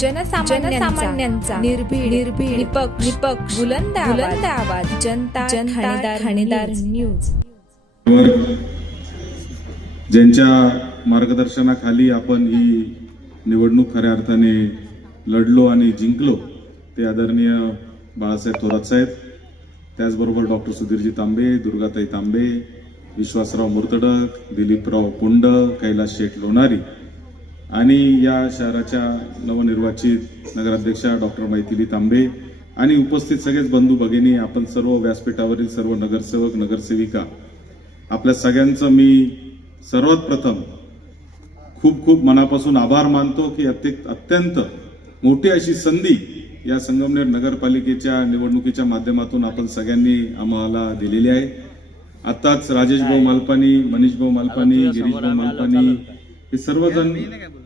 जनसामान्यांचा निर्भीड निपक्ष बुलंद आवाज जनता ठाणेदार न्यूज। ज्यांच्या मार्गदर्शनाखाली आपण ही निवडणूक खऱ्या अर्थाने लढलो आणि जिंकलो ते आदरणीय बाळासाहेब थोरात साहेब, त्याचबरोबर डॉक्टर सुधीरजी तांबे, दुर्गाताई तांबे, विश्वासराव मुर्तडक, दिलीपराव पुंड, कैलास शेठ लोणारी आणि या शहराच्या नवनिर्वाचित नगराध्यक्षा डॉक्टर मैथिली तांबे आणि उपस्थित सगळेच बंधू भगिनी, आपण सर्व व्यासपीठावरील सर्व नगरसेवक नगरसेविका, आपल्या सगळ्यांचं मी सर्वात प्रथम खूप खूप मनापासून आभार मानतो की अत्यंत मोठी अशी संधी या संगमनेर नगरपालिकेच्या निवडणुकीच्या माध्यमातून आपण सगळ्यांनी आम्हाला दिलेली आहे। आताच राजेश भाऊ मालपानी, मनीष भाऊ मालपानी, गिरीश भाऊ मालपानी हे सर्वजण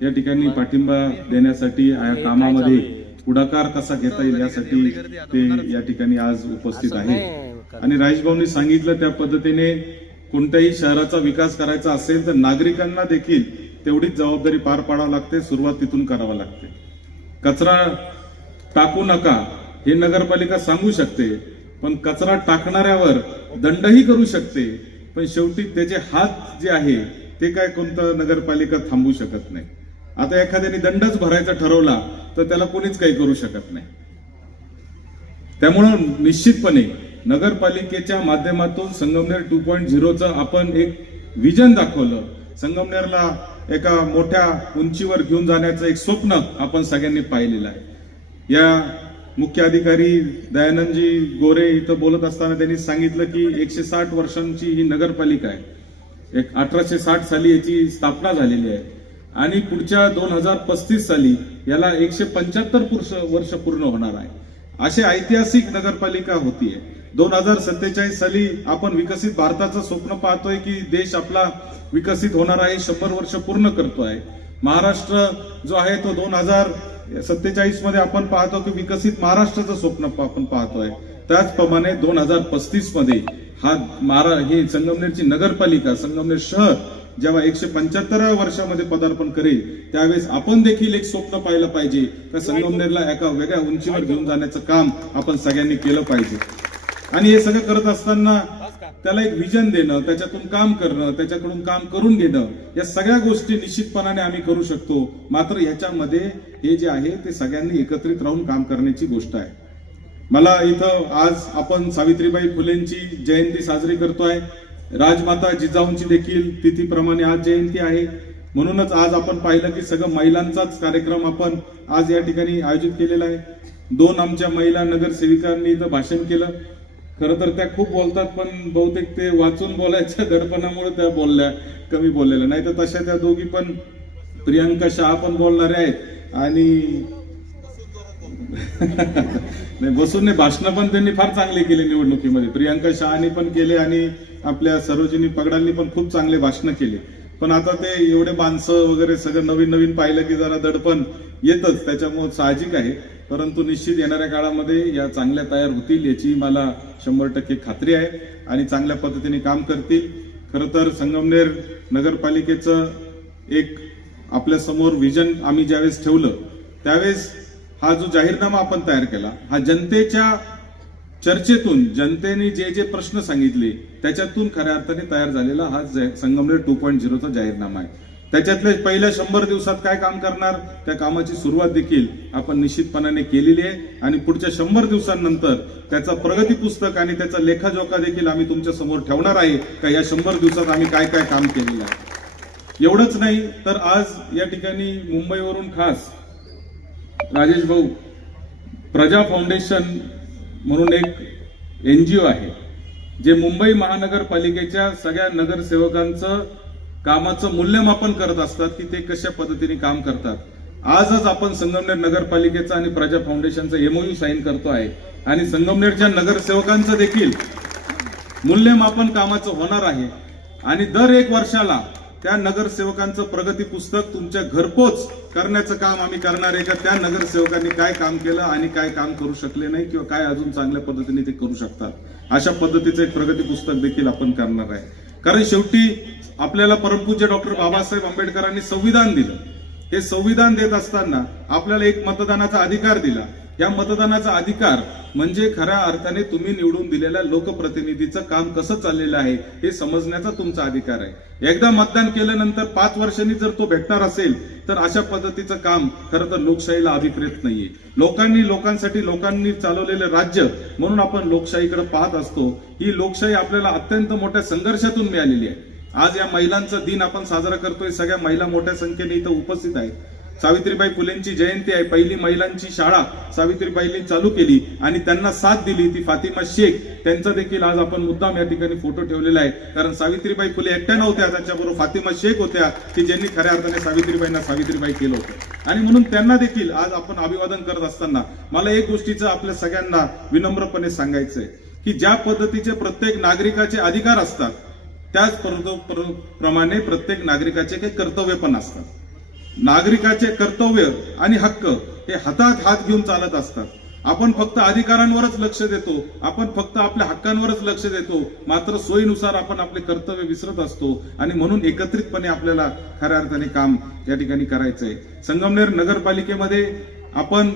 या ठिकाणी पाठिंबा देण्यासाठी या कामामध्ये पुढाकार कसा घेता येईल यासाठी ते या ठिकाणी आज उपस्थित आहे। आणि राजेश भाऊंनी सांगितलं त्या पद्धतीने कोणत्याही शहराचा विकास करायचा असेल तर नागरिकांना देखील तेवढीच जबाबदारी पार पाडावी लागते, सुरुवात तिथून करावी लागते। कचरा टाकू नका हे नगरपालिका सांगू शकते, पण कचरा टाकणाऱ्यावर दंडही करू शकते, पण शेवटी त्याचे हात जे आहे ते काय कोणतं नगरपालिका थांबवू शकत नाही। आता एखाद्याने दंडच भरायचा ठरवला तर त्याला कोणीच काही करू शकत नाही। त्यामुळं निश्चितपणे नगरपालिकेच्या माध्यमातून संगमनेर 2.0चं आपण एक विजन दाखवलं। संगमनेरला एका मोठ्या उंचीवर घेऊन जाण्याचं एक स्वप्न आपण सगळ्यांनी पाहिलेलं आहे। या मुख्य अधिकारी दयानंदजी गोरे इथं बोलत असताना त्यांनी सांगितलं की 160 वर्षांची ही नगरपालिका आहे। 1860 साली याची स्थापना झालेली आहे आणि पुढच्या 2035 साली याला 175 वर्ष पूर्ण होणार आहे। अशी ऐतिहासिक नगरपालिका होतीये। 2047 साली आपण विकसित भारताचं स्वप्न पाहतोय की देश आपला विकसित होणार आहे, 100 वर्ष पूर्ण करतोय। महाराष्ट्र जो आहे तो 2047 मध्ये आपण पाहतो की विकसित महाराष्ट्राचं स्वप्न आपण पाहतोय। त्याचप्रमाणे 2035 मध्ये ही संगमनेरची नगरपालिका, संगमनेर शहर जेव्हा 175व्या वर्षामध्ये पदार्पण करेल त्यावेळेस आपण देखील एक स्वप्न पाहिलं पाहिजे तर संगमनेरला एका वेगळ्या उंचीवर घेऊन जाण्याचं काम आपण सगळ्यांनी केलं पाहिजे। आणि हे सगळं करत असताना त्याला एक विजन देणं, त्याच्यातून काम करणं, त्याच्याकडून काम करून घेणं, या सगळ्या गोष्टी निश्चितपणाने आम्ही करू शकतो। मात्र याच्यामध्ये हे जे आहे ते सगळ्यांनी एकत्रित राहून काम करण्याची गोष्ट आहे। मला इथं आज आपण सावित्रीबाई फुलेंची जयंती साजरी करतोय, राजमाता जिजाऊंची देखील तिथीप्रमाणे आज जयंती आहे। म्हणूनच आज आपण पाहिलं की सगळं महिलांचाच कार्यक्रम आपण आज या ठिकाणी आयोजित केलेला आहे। 2 आमच्या महिला नगरसेविकांनी इथं भाषण केलं। खरं तर त्या खूप बोलतात, पण बहुतेक ते वाचून बोलायच्या दडपणामुळे त्या बोलल्या, कमी बोललेल्या, नाही तर तशा त्या दोघी पण, प्रियंका शहा पण बोलणारे आहेत आणि नाही बसून नाही, भाषण पण त्यांनी फार चांगले केले निवडणुकीमध्ये। प्रियंका शहानी पण केले आणि आपल्या सरोजिनी पगडांनी पण खूप चांगले भाषण केले। पण आता ते एवढे माणसं वगैरे सगळं नवीन नवीन पाहिलं की जरा दडपण येतच, त्याच्यामुळे साहजिक आहे। परंतु निश्चित येणाऱ्या काळामध्ये या चांगल्या तयार होतील याची मला 100% खात्री आहे आणि चांगल्या पद्धतीने काम करतील। खरं तर संगमनेर नगरपालिकेचं एक आपल्या समोर विजन आम्ही ज्यावेळेस ठेवलं त्यावेळेस हा जो जाहीरनामा आपण तयार केला हा जनतेच्या चर्चेतून, जनतेने जे जे प्रश्न सांगितले त्याच्यातून खऱ्या अर्थाने तयार झालेला हा संगमनेर 2.0चा जाहीरनामा आहे। त्याच्यातले पहिल्या 100 दिवसात काय काम करणार त्या कामाची सुरुवात देखील आपण निश्चितपणाने केलेली आहे आणि पुढच्या 100 दिवसांनंतर त्याचा प्रगती पुस्तक आणि त्याचा लेखाजोखा देखील आम्ही तुमच्या समोर ठेवणार आहे का या 100 दिवसात आम्ही काय काय काम केलेलं आहे। एवढंच नाही तर आज या ठिकाणी मुंबईवरून खास राजेश भाऊ प्रजा फाउंडेशन म्हणून एक NGO आहे जे मुंबई महानगरपालिकेच्या सगळ्या नगरसेवकांचं कामाचं मूल्यमापन करत असतात की ते कशा पद्धतीने काम करतात। आजच आपण संगमनेर नगरपालिकेचा आणि प्रजा फाउंडेशनचा MOU साईन करतो आहे आणि संगमनेरच्या नगरसेवकांचं देखील मूल्यमापन कामाचं होणार आहे आणि दर 1 वर्षाला त्या नगरसेवकांचं प्रगती पुस्तक तुमच्या घरपोच करण्याचं काम आम्ही करणार आहे का त्या नगरसेवकांनी काय काम केलं आणि काय काम करू शकले नाही किंवा काय अजून चांगल्या पद्धतीने ते करू शकतात, अशा पद्धतीचं एक प्रगती पुस्तक देखील आपण करणार आहे। कारण शेवटी आपल्याला परमपूज्य डॉक्टर बाबासाहेब आंबेडकरांनी संविधान दिलं हे संविधान देत असताना आपल्याला एक मतदानाचा अधिकार दिला. या मतदानाचा अधिकार म्हणजे खऱ्या अर्थाने तुम्ही निवडून दिलेल्या लोकप्रतिनिधीचं काम कसं चाललेलं आहे हे समजण्याचा तुमचा अधिकार आहे. एकदा मतदान केल्यानंतर 5 वर्षांनी जर तो भेटणार असेल तर अशा पद्धतीचं काम खरं तर लोकशाहीला अभिप्रेत नाहीये. लोकांसाठी लोकांनी चालवलेलं राज्य म्हणून आपण लोकशाहीकडे पाहत असतो. ही लोकशाही आपल्याला अत्यंत मोठ्या संघर्षातून मिळालेली आहे. आज या महिलांचा दिन आपण साजरा करतोय. सगळ्या महिला मोठ्या संख्येने इथं उपस्थित आहेत. सावित्रीबाई फुलेंची जयंती आहे. पहिली महिलांची शाळा सावित्रीबाईंनी चालू केली आणि त्यांना साथ दिली ती फातिमा शेख. त्यांचा देखील आज आपण मुद्दाम या ठिकाणी फोटो ठेवलेला आहे. कारण सावित्रीबाई फुले एकट्या नव्हत्या, त्याच्याबरोबर फातिमा शेख होत्या की ज्यांनी खऱ्या अर्थाने सावित्रीबाईंना सावित्रीबाई केलं होतं. आणि म्हणून त्यांना देखील आज आपण अभिवादन करत असताना मला एक गोष्टीचं आपल्या सगळ्यांना विनम्रपणे सांगायचंय की ज्या पद्धतीचे प्रत्येक नागरिकाचे अधिकार असतात त्याच प्रमाणे प्रत्येक नागरिकाचे काही कर्तव्य पण असतात. नागरिकाचे कर्तव्य आणि हक्क हे हातात हात घेऊन चालत असतात. आपण फक्त अधिकारांवरच लक्ष देतो, आपण फक्त आपल्या हक्कांवरच लक्ष देतो, मात्र सोयीनुसार आपण आपले कर्तव्य विसरत असतो. आणि म्हणून एकत्रितपणे आपल्याला खऱ्या अर्थाने काम या ठिकाणी करायचंय. संगमनेर नगरपालिकेमध्ये आपण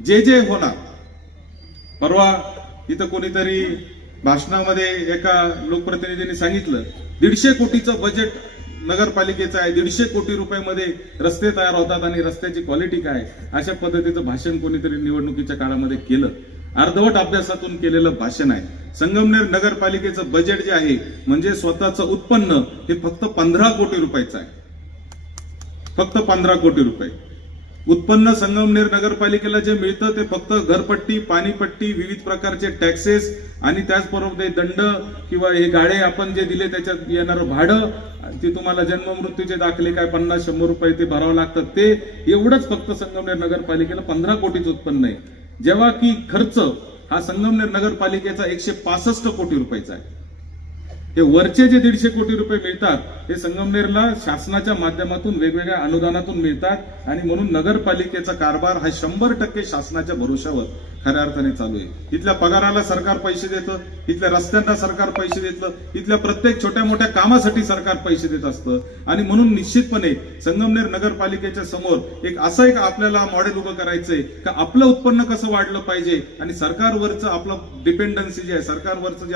जे होणार, परवा इथं कोणीतरी भाषणामध्ये एका लोकप्रतिनिधींनी सांगितलं 150 कोटीचं बजेट नगरपालिकेचं आहे, 150 कोटी रुपयामध्ये रस्ते तयार होतात आणि रस्त्याची क्वालिटी काय. अशा पद्धतीचं भाषण कोणीतरी निवडणुकीच्या काळामध्ये केलं. अर्धवट अभ्यासातून केलेलं भाषण आहे. संगमनेर नगरपालिकेचं बजेट जे आहे म्हणजे स्वतःचं उत्पन्न हे फक्त 15 कोटी रुपयाचं आहे. फक्त 15 कोटी रुपये उत्पन्न संगमनेर नगरपालिकेला जे मिळतं ते फक्त घरपट्टी, पाणीपट्टी, विविध प्रकारचे टॅक्सेस आणि त्याचबरोबर ते दंड किंवा हे गाडे आपण जे दिले त्याच्यात येणारं भाडं, ते तुम्हाला जन्म मृत्यूचे दाखले काय 50-100 रुपये ते भरावं लागतात, ते एवढंच फक्त संगमनेर नगरपालिकेला 15 कोटीचं उत्पन्न आहे. जेव्हा की खर्च हा संगमनेर नगरपालिकेचा 165 कोटी रुपयाचा आहे. हे वरचे जे 150 कोटी रुपये मिळतात हे संगमनेरला शासनाच्या माध्यमातून वेगवेगळ्या अनुदानातून मिळतात. आणि म्हणून नगरपालिकेचा कारभार हा 100% शासनाच्या भरोशावर खऱ्या अर्थाने चालू आहे. इथल्या पगाराला सरकार पैसे देतं, इथल्या रस्त्यांना सरकार पैसे देतं, इथल्या प्रत्येक छोट्या मोठ्या कामासाठी सरकार पैसे देत असतं. आणि म्हणून निश्चितपणे संगमनेर नगरपालिकेच्या समोर एक आपल्याला मॉडेल उभं करायचंय का आपलं उत्पन्न कसं वाढलं पाहिजे आणि सरकारवरचं आपलं डिपेंडन्सी जे आहे, सरकारवरचं जे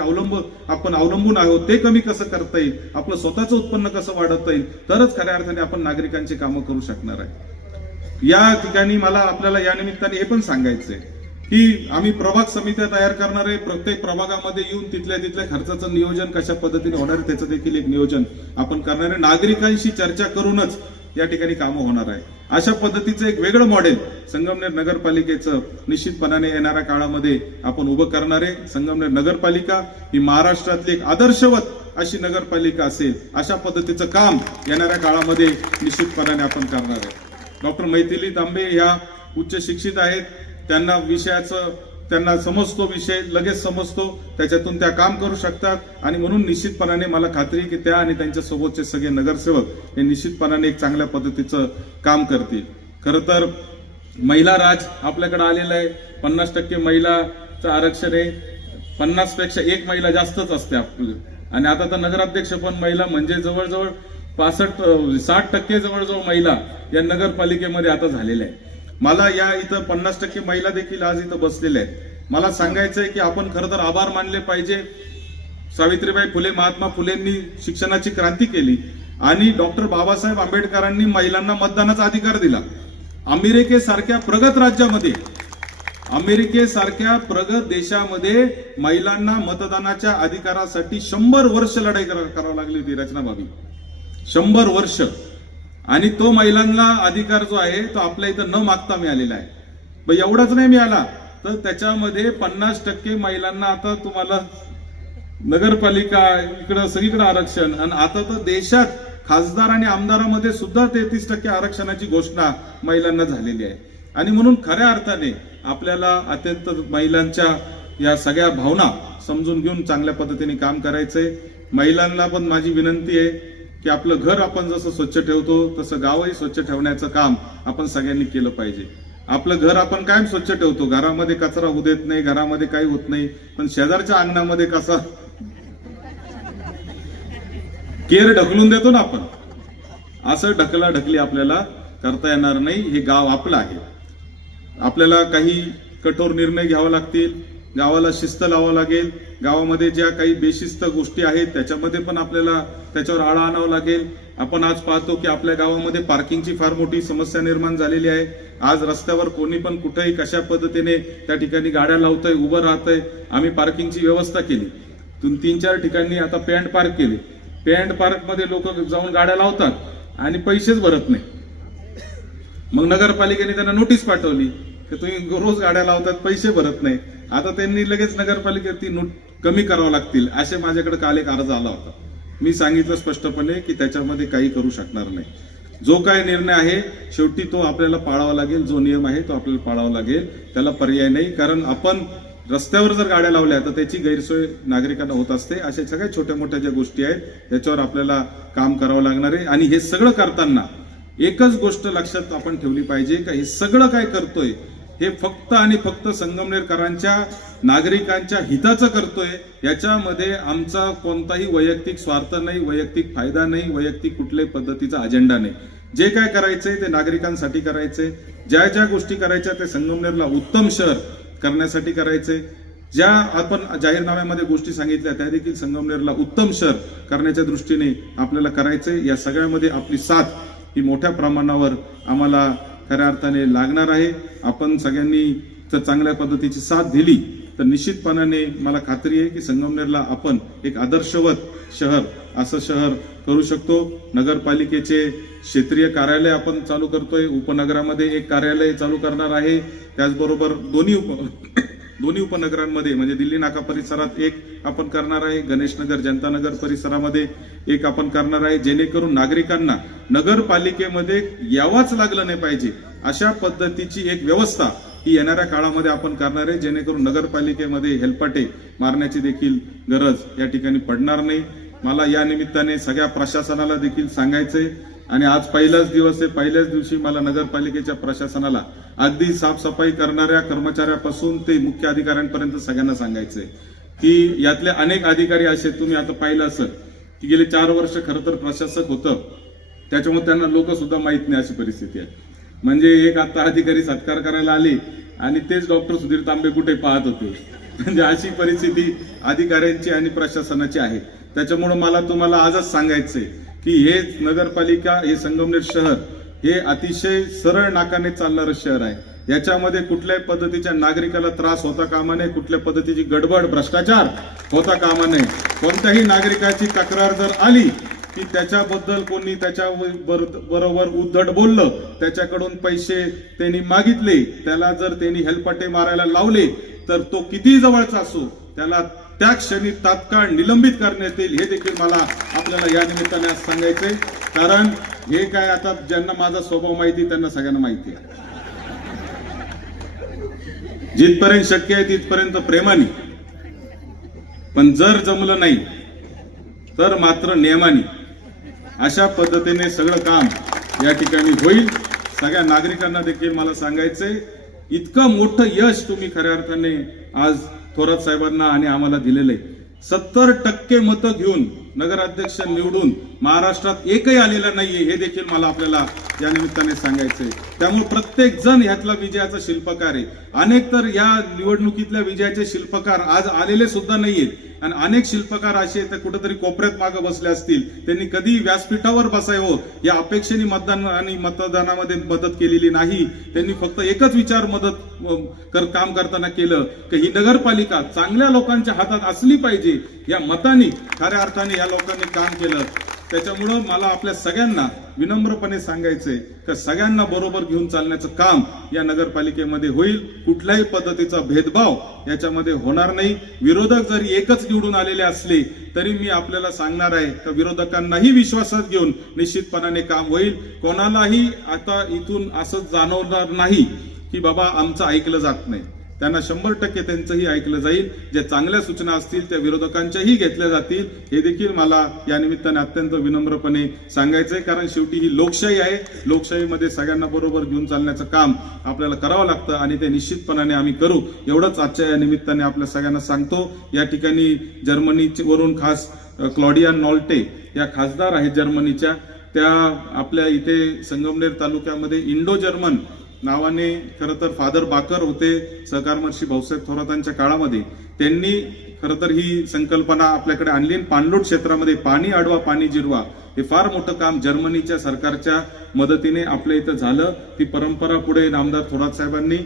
आपण अवलंबून आहोत ते कमी कसं करता येईल, आपलं स्वतःचं उत्पन्न कसं वाढवता येईल, तरच खऱ्या अर्थाने आपण नागरिकांची कामं करू शकणार आहे. या ठिकाणी मला आपल्याला या निमित्ताने हे पण सांगायचंय की आम्ही प्रभाग समित्या तयार करणार आहे. प्रत्येक प्रभागामध्ये येऊन तिथल्या खर्चाचं नियोजन कशा पद्धतीने होणार आहे त्याचं देखील एक नियोजन आपण करणार आहे. नागरिकांशी चर्चा करूनच या ठिकाणी कामं होणार आहे. अशा पद्धतीचं एक वेगळं मॉडेल संगमनेर नगरपालिकेचं निश्चितपणाने येणाऱ्या काळामध्ये आपण उभं करणार आहे. संगमनेर नगरपालिका ही महाराष्ट्रातली एक आदर्शवत अशी नगरपालिका असेल अशा पद्धतीचं काम येणाऱ्या काळामध्ये निश्चितपणाने आपण करणार आहे. डॉक्टर मैथिली तांबे ह्या उच्च शिक्षित आहेत. त्यांना समजतो विषय, लगेच समजतो, त्याच्यातून त्या काम करू शकतात. आणि म्हणून निश्चितपणाने मला खात्री की त्या आणि त्यांच्या सोबतचे सगळे नगरसेवक हे निश्चितपणाने एक चांगल्या पद्धतीचं काम करतील. खरं तर महिला राज आपल्याकडे आलेला आहे. 50% महिलाचं आरक्षण आहे. 50 पेक्षा एक महिला जास्तच असते आपलं. आणि आता तर नगराध्यक्ष पण महिला म्हणजे जवळजवळ 60% जवळजवळ महिला या नगरपालिकेमध्ये आता झालेल्या आहे. मला या इथं 50% महिला देखील आज इथं बसलेल्या आहेत. मला सांगायचंय की आपण खरं तर आभार मानले पाहिजे. सावित्रीबाई फुले, महात्मा फुलेंनी शिक्षणाची क्रांती केली आणि डॉक्टर बाबासाहेब आंबेडकरांनी महिलांना मतदानाचा अधिकार दिला. अमेरिकेसारख्या प्रगत राज्यामध्ये, अमेरिकेसारख्या प्रगत देशामध्ये महिलांना मतदानाच्या अधिकारासाठी 100 वर्ष लढाई करावी लागली होती रचनाभाभी. 100 वर्ष. आणि तो महिलांना अधिकार जो आहे तो आपल्या इथं न मागता मिळालेला आहे. एवढाच नाही मिळाला तर त्याच्यामध्ये 50% महिलांना आता तुम्हाला नगरपालिका इकडं सगळीकडे आरक्षण. आणि आता तर देशात खासदार आणि आमदारामध्ये सुद्धा 33% आरक्षणाची घोषणा महिलांना झालेली आहे. आणि म्हणून खऱ्या अर्थाने आपल्याला अत्यंत महिलांच्या या सगळ्या भावना समजून घेऊन चांगल्या पद्धतीने काम करायचंय. महिलांना पण माझी विनंती आहे की आपलं घर आपण जसं स्वच्छ ठेवतो तसं गावही स्वच्छ ठेवण्याचं काम आपण सगळ्यांनी केलं पाहिजे. आपलं घर आपण कायम स्वच्छ ठेवतो, घरामध्ये कचरा होऊ देत नाही, घरामध्ये काही होत नाही, पण शेजारच्या अंगणामध्ये कसा केर ढकलून देतो ना आपण, असं ढकली आपल्याला करता येणार नाही. हे गाव आपलं आहे. आपल्याला काही कठोर निर्णय घ्यावे लागतील, गावाला शिस्त लावावं लागेल. गावामध्ये ज्या काही बेशिस्त गोष्टी आहेत त्याच्यामध्ये पण आपल्याला त्याच्यावर आळा आणावं लागेल. आपण आज पाहतो की आपल्या गावामध्ये पार्किंगची फार मोठी समस्या निर्माण झालेली आहे. आज रस्त्यावर कोणी पण कुठेही कशा पद्धतीने त्या ठिकाणी गाड्या लावतंय, उभं राहतंय. आम्ही पार्किंगची व्यवस्था केली. 3-4 ठिकाणी आता पॅन्ट पार्क केले. पॅन्ट पार्क मध्ये लोक जाऊन गाड्या लावतात आणि पैसेच भरत नाही. मग नगरपालिकेने त्यांना नोटीस पाठवली की तुम्ही रोज गाड्या लावतात, पैसे भरत नाही. आता त्यांनी लगेच नगरपालिकेत ती नोट कमी करावं लागतील असे माझ्याकडे काल एक अर्ज आला होता. मी सांगितलं स्पष्टपणे की त्याच्यामध्ये काही करू शकणार नाही. जो काय निर्णय आहे शेवटी तो आपल्याला पाळावा लागेल. जो नियम आहे तो आपल्याला पाळावा लागेल. त्याला पर्याय नाही. कारण आपण रस्त्यावर जर गाड्या लावल्या तर त्याची गैरसोय नागरिकांना होत असते. अशा सगळ्या छोट्या मोठ्या ज्या गोष्टी आहेत त्याच्यावर आपल्याला काम करावं लागणार आहे. आणि हे सगळं करताना एकच गोष्ट लक्षात आपण ठेवली पाहिजे का हे सगळं काय करतोय हे फक्त आणि फक्त संगमनेरकरांच्या नागरिकांच्या हिताचं करतोय. याच्यामध्ये आमचा कोणताही वैयक्तिक स्वार्थ नाही, वैयक्तिक फायदा नाही, वैयक्तिक कुठल्याही पद्धतीचा अजेंडा नाही. जे काय करायचंय ते नागरिकांसाठी करायचंय. ज्या ज्या गोष्टी करायच्या ते संगमनेरला उत्तम शहर करण्यासाठी करायचंय. ज्या आपण जाहीरनाम्यामध्ये गोष्टी सांगितल्या त्या देखील संगमनेरला उत्तम शहर करण्याच्या दृष्टीने आपल्याला करायचंय. या सगळ्यामध्ये आपली साथ ही मोठ्या प्रमाणावर आम्हाला खऱ्या अर्थाने लागणार आहे. आपण सगळ्यांनी जर चांगल्या पद्धतीची साथ दिली तर निश्चितपणाने मला खात्री आहे की संगमनेरला आपण एक आदर्शवत शहर असं शहर करू शकतो. नगरपालिकेचे क्षेत्रीय कार्यालय आपण चालू करतोय. उपनगरामध्ये एक कार्यालय चालू करणार आहे. त्याचबरोबर दोन्ही उपनगरांमध्ये म्हणजे दिल्ली नाका परिसरात एक आपण करणार आहे. गणेशनगर जनतानगर परिसरामध्ये एक आपण करणार आहे. जेणेकरून नागरिकांना नगरपालिकेमध्ये यावाच लागलं नाही पाहिजे अशा पद्धतीची एक व्यवस्था ही येणाऱ्या काळामध्ये आपण करणार आहे. जेणेकरून नगरपालिकेमध्ये हेलपाटे मारण्याची देखील गरज या ठिकाणी पडणार नाही. मला या निमित्ताने सगळ्या प्रशासनाला देखील सांगायचंय आणि आज पहिलाच दिवस आहे. पहिल्याच दिवशी मला नगरपालिकेच्या प्रशासनाला अगदी साफसफाई करणाऱ्या कर्मचाऱ्यापासून ते मुख्य अधिकाऱ्यांपर्यंत सगळ्यांना सांगायचंय की यातले अनेक अधिकारी असे तुम्ही आता पाहिलं असेल की गेले 4 वर्ष खरं तर प्रशासक होतं, त्याच्यामुळे त्यांना लोक सुद्धा माहित नाही अशी परिस्थिती आहे. म्हणजे एक आता अधिकारी सत्कार करायला आले आणि तेच डॉक्टर सुधीर तांबे कुठे पाहत होते. म्हणजे अशी परिस्थिती अधिकाऱ्यांची आणि प्रशासनाची आहे. त्याच्यामुळे मला तुम्हाला आजच सांगायचंय की हे नगरपालिका हे संगमनेर शहर हे अतिशय सरळ नाकाने चालणारं शहर आहे. याच्यामध्ये कुठल्याही पद्धतीच्या नागरिकाला त्रास होता कामा नये, कुठल्या पद्धतीची गडबड भ्रष्टाचार होता कामा नये. कोणत्याही नागरिकाची तक्रार जर आली की त्याच्याबद्दल कोणी त्याच्या बरोबर उद्धट बोललं, त्याच्याकडून पैसे त्यांनी मागितले, त्याला जर त्यांनी हेलपाटे मारायला लावले तर तो किती जवळचा असो त्याला त्या क्षणी तात्काळ निलंबित करण्यात येईल. हे देखील मला आपल्याला या निमित्ताने सांगायचंय. कारण हे काय आता ज्यांना माझा स्वभाव माहिती त्यांना सगळ्यांना माहिती आहे. जिथपर्यंत शक्य आहे तिथपर्यंत प्रेमाने, पण जर जमलं नाही तर मात्र नियमाने अशा पद्धतीने सगळं काम या ठिकाणी होईल. सगळ्या नागरिकांना देखील मला सांगायचंय इतकं मोठं यश तुम्ही खऱ्या अर्थाने आज थोरात साहेबांना आणि आम्हाला दिलेलं आहे. 70% मतं घेऊन नगराध्यक्ष निवडून महाराष्ट्रात एकही आलेला नाहीये हे देखील मला आपल्याला या निमित्ताने सांगायचंय. त्यामुळे प्रत्येक जण ह्यातला विजयाचा शिल्पकार आहे. अनेक तर या निवडणुकीतल्या विजयाचे शिल्पकार आज आलेले सुद्धा नाहीयेत आणि अनेक शिल्पकार असे तर कुठेतरी कोपऱ्यात मागे बसले असतील. त्यांनी कधी व्यासपीठावर बसावं या अपेक्षेने मतदान आणि मतदानामध्ये मदत केलेली नाही. त्यांनी फक्त एकच विचार काम करताना केलं की ही नगरपालिका चांगल्या लोकांच्या हातात असली पाहिजे या मताने खऱ्या अर्थाने या लोकांनी काम केलं. त्याच्यामुळं मला आपल्या सगळ्यांना विनम्रपणे सांगायचंय की सगळ्यांना बरोबर घेऊन चालण्याचं काम या नगरपालिकेमध्ये होईल. कुठल्याही पद्धतीचा भेदभाव याच्यामध्ये होणार नाही. विरोधक जरी एकच निवडून आलेले असले तरी मी आपल्याला सांगणार आहे की विरोधकांनाही विश्वासात घेऊन निश्चितपणाने काम होईल. कोणालाही आता इथून असं जाणवणार नाही की बाबा आमचं ऐकलं जात नाही. त्यांना 100% त्यांचंही ऐकलं जाईल. ज्या चांगल्या सूचना असतील त्या विरोधकांच्याही घेतल्या जातील. हे देखील मला या निमित्ताने अत्यंत विनम्रपणे सांगायचंय. कारण शेवटी ही लोकशाही आहे. लोकशाहीमध्ये सगळ्यांना बरोबर घेऊन चालण्याचं काम आपल्याला करावं लागतं आणि ते निश्चितपणाने आम्ही करू. एवढंच आजच्या या निमित्ताने आपल्या सगळ्यांना सांगतो. या ठिकाणी जर्मनीवरून खास क्लॉडिया नॉल्टे या खासदार आहेत जर्मनीच्या. त्या आपल्या इथे संगमनेर तालुक्यामध्ये इंडो जर्मन नावाने खरं तर फादर बाकर होते सहकारमर्षी भाऊसाहेब थोरातांच्या काळामध्ये. त्यांनी खरं तर ही संकल्पना आपल्याकडे आणली. पाणलोट क्षेत्रामध्ये पाणी अडवा पाणी जिरवा हे फार मोठं काम जर्मनीच्या सरकारच्या मदतीने आपल्या इथं झालं. ती परंपरा पुढे नामदार थोरात साहेबांनी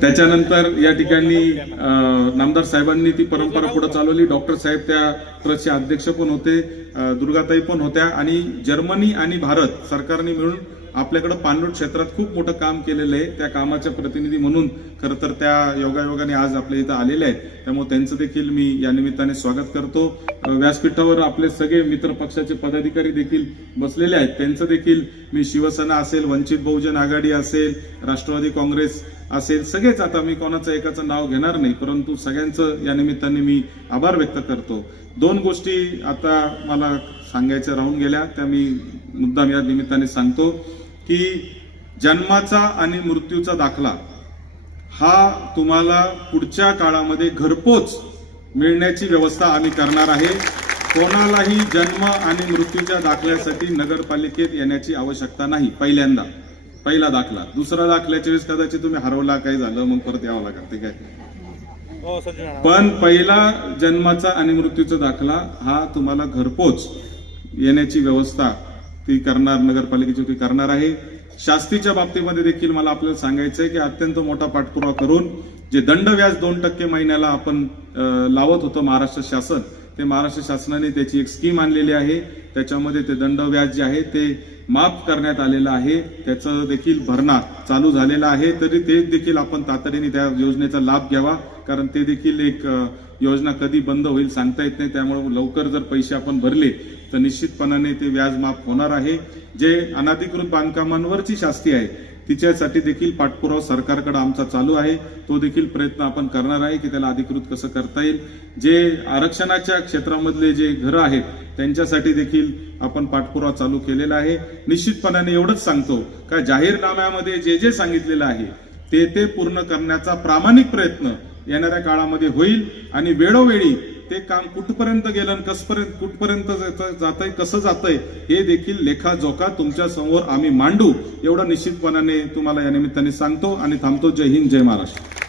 त्याच्यानंतर या ठिकाणी नामदार साहेबांनी ती परंपरा पुढे चालवली. डॉक्टर साहेब त्या ट्रस्टचे अध्यक्ष पण होते, दुर्गाताई पण होत्या. आणि जर्मनी आणि भारत सरकारने मिळून आपल्याकडे पाणलोट क्षेत्रात खूप मोठं काम केलेलं आहे. त्या कामाच्या प्रतिनिधी म्हणून खरं तर त्या योगायोगाने आज आपल्या इथं आलेले आहेत. त्यामुळे त्यांचं देखील मी या निमित्ताने स्वागत करतो. व्यासपीठावर आपले सगळे मित्र पक्षाचे पदाधिकारी देखील बसलेले आहेत. त्यांचं देखील मी शिवसेना असेल, वंचित बहुजन आघाडी असेल, राष्ट्रवादी काँग्रेस असेल, सगळेच, आता मी कोणाचं एकाचं नाव घेणार नाही, परंतु सगळ्यांचं या निमित्ताने मी आभार व्यक्त करतो. 2 गोष्टी आता मला सांगायच्या राहून गेल्या, त्या मी मुद्दाम या निमित्ताने सांगतो की जन्माचा आणि मृत्यूचा दाखला हा तुम्हाला पुढच्या काळामध्ये घरपोच मिळण्याची व्यवस्था आम्ही करणार आहे. कोणालाही जन्म आणि मृत्यूच्या दाखल्यासाठी नगरपालिकेत येण्याची आवश्यकता नाही. पहिला दाखला. दुसरा दाखल्याच्या वेळेस कदाचित तुम्ही हरवला, काय झालं, मग परत यावं लागतं, ते काय. पण पहिला जन्माचा आणि मृत्यूचा दाखला हा तुम्हाला घरपोच येण्याची व्यवस्था ती करणार, नगरपालिकेची ती करणार आहे. शास्तीच्या बाबतीमध्ये देखील मला आपल्याला सांगायचं आहे की अत्यंत मोठा पाठपुरावा करून जे दंड व्याज 2% महिन्याला आपण लावत होतो महाराष्ट्र शासन, ते महाराष्ट्र शासनाने त्याची एक स्कीम आणलेली आहे. त्याच्यामध्ये ते दंड व्याज जे आहे ते माफ करण्यात आलेलं आहे. त्याचं देखील भरणा चालू झालेला आहे. तरी ते देखील आपण तातडीने त्या योजनेचा लाभ घ्यावा, कारण ते देखील एक योजना कधी बंद होईल सांगता येत नाही. त्यामुळे लवकर जर पैसे आपण भरले तर निश्चितपणाने ते व्याज माफ होणार आहे. जे अनधिकृत बांधकामांवरची शास्ती आहे तिच्यासाठी देखील पाठपुरावा सरकारकडे आमचा चालू आहे. तो देखील प्रयत्न आपण करणार आहे की त्याला अधिकृत कसं करता येईल. जे आरक्षणाच्या क्षेत्रामधले जे घरं आहेत त्यांच्यासाठी देखील आपण पाठपुरावा चालू केलेला आहे. निश्चितपणाने एवढंच सांगतो का जाहीरनाम्यामध्ये जे जे सांगितलेलं आहे ते पूर्ण करण्याचा प्रामाणिक प्रयत्न येणाऱ्या काळामध्ये होईल. आणि वेळोवेळी ते काम कुठपर्यंत गेलं, कुठपर्यंत जातंय, कसं जातंय हे देखील लेखाजोखा तुमच्या समोर आम्ही मांडू, एवढं निश्चितपणाने तुम्हाला या निमित्ताने सांगतो आणि थांबतो. जय हिंद, जय महाराष्ट्र.